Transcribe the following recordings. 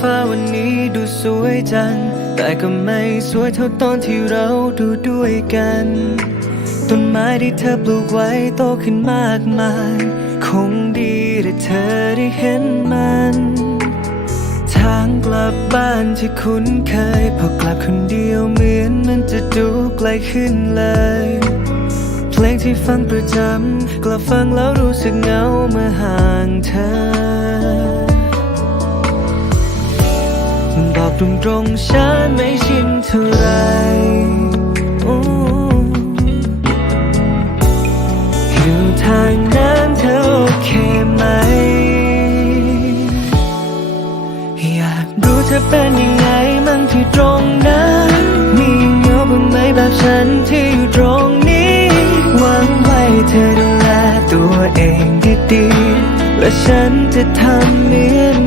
ฟ้าวันนี้ดูสวยจัง แต่ก็ไม่สวยเท่าตอนที่เราดูด้วยกัน ต้นไม้ที่เธอปลูกไว้โตขึ้นมากมาย คงดีถ้าเธอได้เห็นมัน ทางกลับบ้านที่คุ้นเคย พอกลับคนเดียวเหมือนมันจะดูไกลขึ้นเลย เพลงที่ฟังประจำกลับฟังแล้วรู้สึกเหงาเมื่อห่างเธอ บอกตรงฉันไม่ชินเท่าไรอยู่ทางนั้นเธอโอเคไหม อยากรู้เธอเป็นยังไงมั่งที่ตรงนั้น มีเงาบ้างไหมแบบฉันที่อยู่ตรงนี้หวังไว้เธอดูแลตัวเองดีๆและฉันจะทำเหมือน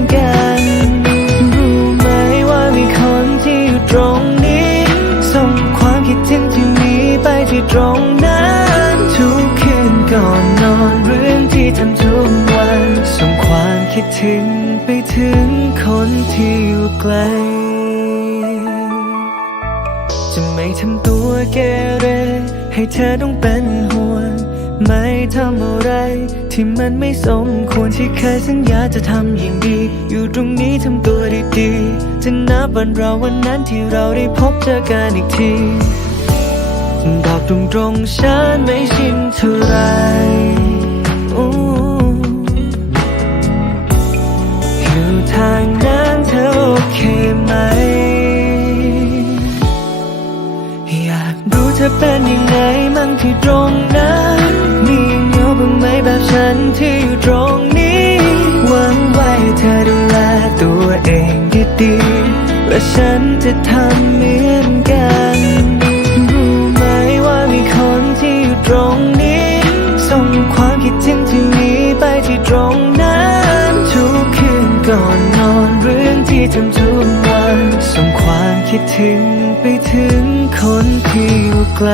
ตรงนั้นทุกคืนก่อนนอนเรื่องที่ทำทุกวันส่งความคิดถึงไปถึงคนที่อยู่ไกล จะไม่ทำตัวเกเร ให้เธอต้องเป็นห่วงไม่ทำอะไร ที่มันไม่สมควรที่เคยสัญญาจะทำอย่างดี อยู่ตรงนี้ทำตัวดีๆจะนับวันเราวันนั้นที่เราได้พบเจอกันอีกที บอกตรงๆฉันไม่ชินเท่าไรออยู่ทางนั้นเธอโอเคไหม อยากรู้เธอเป็นยังไงมั่งที่ตรงนั้นมีเหงาบ้างไหมแบบฉันที่อยู่ตรงนี้หวังไว้เธอดูแลตัวเองดีๆและฉันจะทำเห ก่อนนอนเรื่องที่ทำทุกวันส่งความคิดถึงไปถึงคนที่อยู่ไกล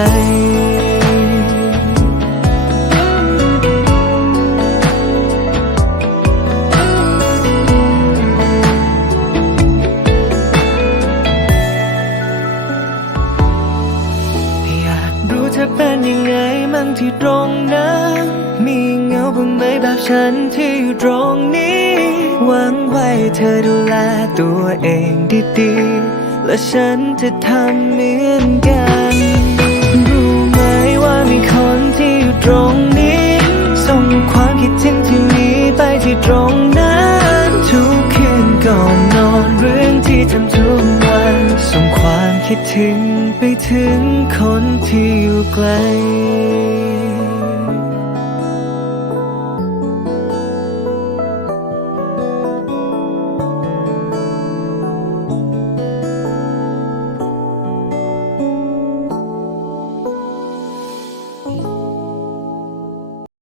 อยากรู้เธอเป็นยังไงมั่งที่ตรงนั้น งาบ้างไหมแบบฉันที่อยู่ตรงนี้ หวังไว้เธอดูแลตัวเองดีๆ และฉันจะทำเหมือนกัน รู้ไหมว่ามีคนที่อยู่ตรงนี้ ส่งความคิดถึงที่มีไปที่ตรงนั้นทุกคืนก่อนนอนเรื่องที่ทำทุกวัน ส่งความคิดถึงไปถึงคนที่อยู่ไกล